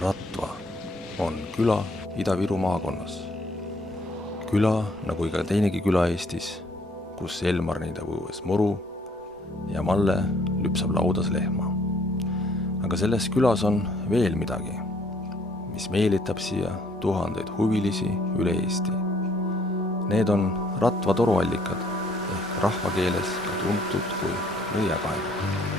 Ratva on küla Ida-Viru maakonnas. Küla, nagu iga teinegi küla Eestis, kus Elmar niidab õues muru ja Malle lüpsab laudas lehma. Aga selles külas on veel midagi, mis meelitab siia tuhandeid huvilisi üle Eesti. Need on Ratva toruallikad ehk rahvakeeles ka tuntud kui nõiekaevud.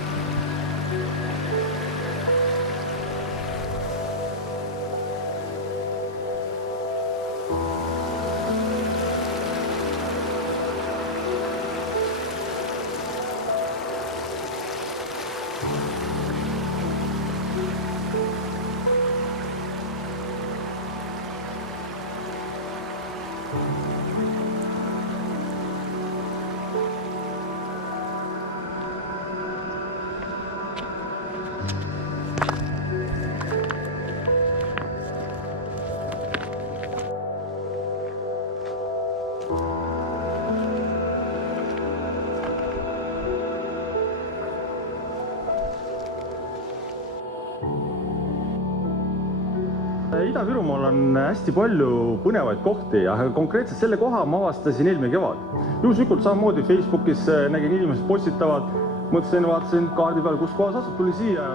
Ida-Virumaal on hästi palju põnevaid kohti ja konkreetselt selle koha ma avastasin eelmine kevad. Juhuslikult samamoodi Facebookis nägin inimesed postitavad, mõtlesin, vaatasin kaardi peal, kus kohas asub, tuli siia.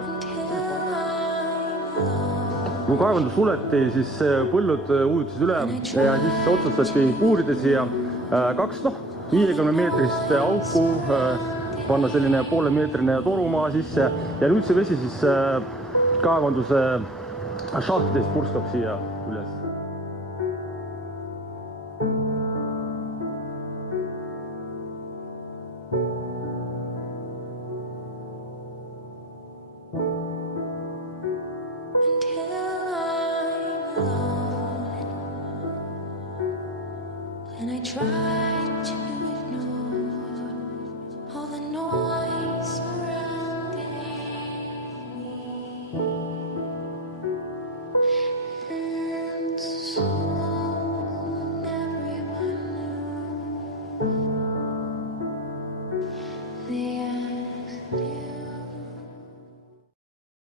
Kui kaevandus suleti, siis põllud ujutusid üle ja siis otsustati puurida siia 50-meetrist auku, panna selline poolemeetrine torumaa sisse ja nüüd see vesi siis kaevanduse šahtidest purskab siia üles. And I tried to